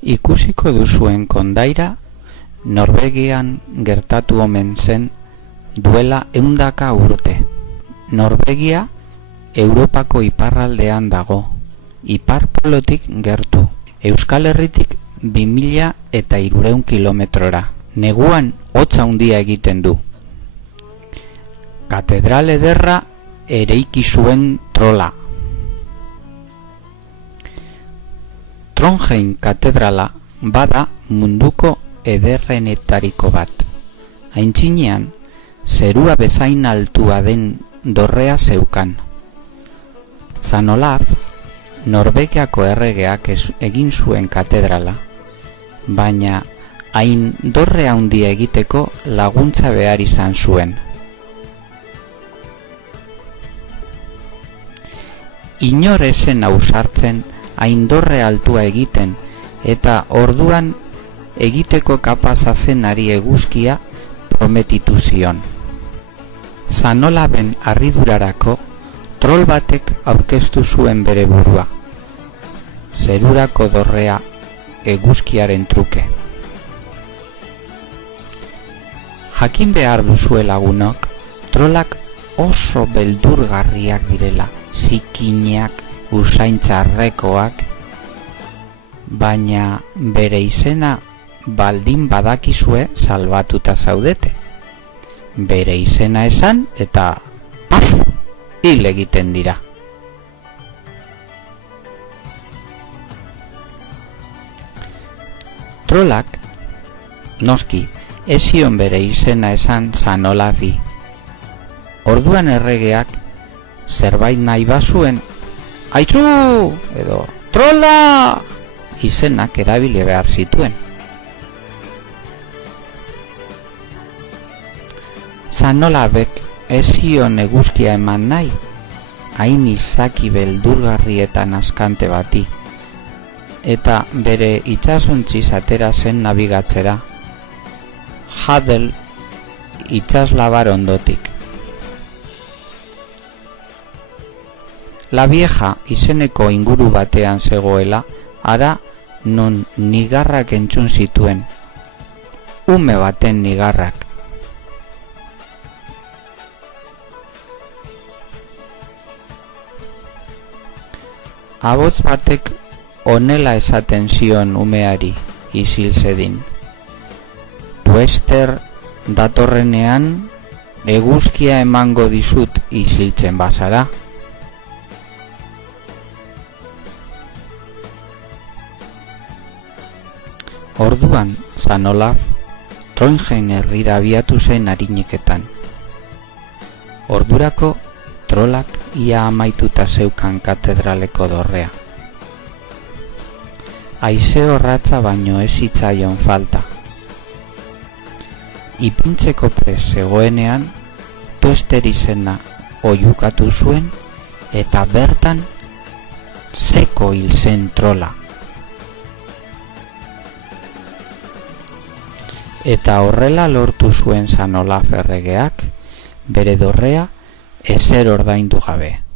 Ikusiko duzuen kondaira Norvegian gertatu omen zen duela 100 urte. Norvegia Europako iparraldean dago, ipar polotik gertu, Euskal Herritik 2300 kilometrora. Neguan hotz handia egiten du. Katedral ederra eraiki zuen Trola. Trondheim katedrala bada munduko ederrenetariko bat. Aintzinean, zerua bezain altua den dorrea zeukan. San Olaf, Norvegiako erregeak egin zuen katedrala, baina hain dorre handia egiteko laguntza behar izan zuen. Inor esen ausartzen hain dorre altua egiten, eta orduan egiteko kapaza zenari eguzkia prometitu zion. San Olaven harridurarako trol batek aurkeztu zuen bere burua, zerurako dorrea eguzkiaren truke. Jakin behar duzue lagunok, trolak oso beldurgarriak direla, zikinak, usaintzarrekoak, baina bere izena baldin badakizue salbatuta zaudete. Bere izena esan eta paf, hil egiten dira. Trolak, noski, ez zion bere izena esan San Olafi. Orduan erregeak zerbait nahi bazuen, aitzu edo trola izenak erabili behar zituen. San Olafek ez zion eguzkia eman nahi, hain izaki beldurgarri eta naskante bati, eta bere itsasontziz atera zen nabigatzera, Hadel itsaslabar ondotik. La Vieja izeneko inguru batean zegoela, hara non nigarrak entzun zituen, ume baten nigarrak. Abots batek honela esaten zion umeari isil zedin. Puester datorrenean eguzkia emango dizut isiltzen bazara. Orduan, San Olaf, Trondheim herrira abiatu zen arineketan. Ordurako, trolak ia amaituta zeukan katedraleko dorrea. Haize horratza baino ez zitzaion falta. Ipintzeko prest zegoenean, Puester izena oihukatu zuen, eta bertan seko hil zen trola. Eta horrela lortu zuen San Olaf erregeak, bere dorrea ezer ordaindu gabe.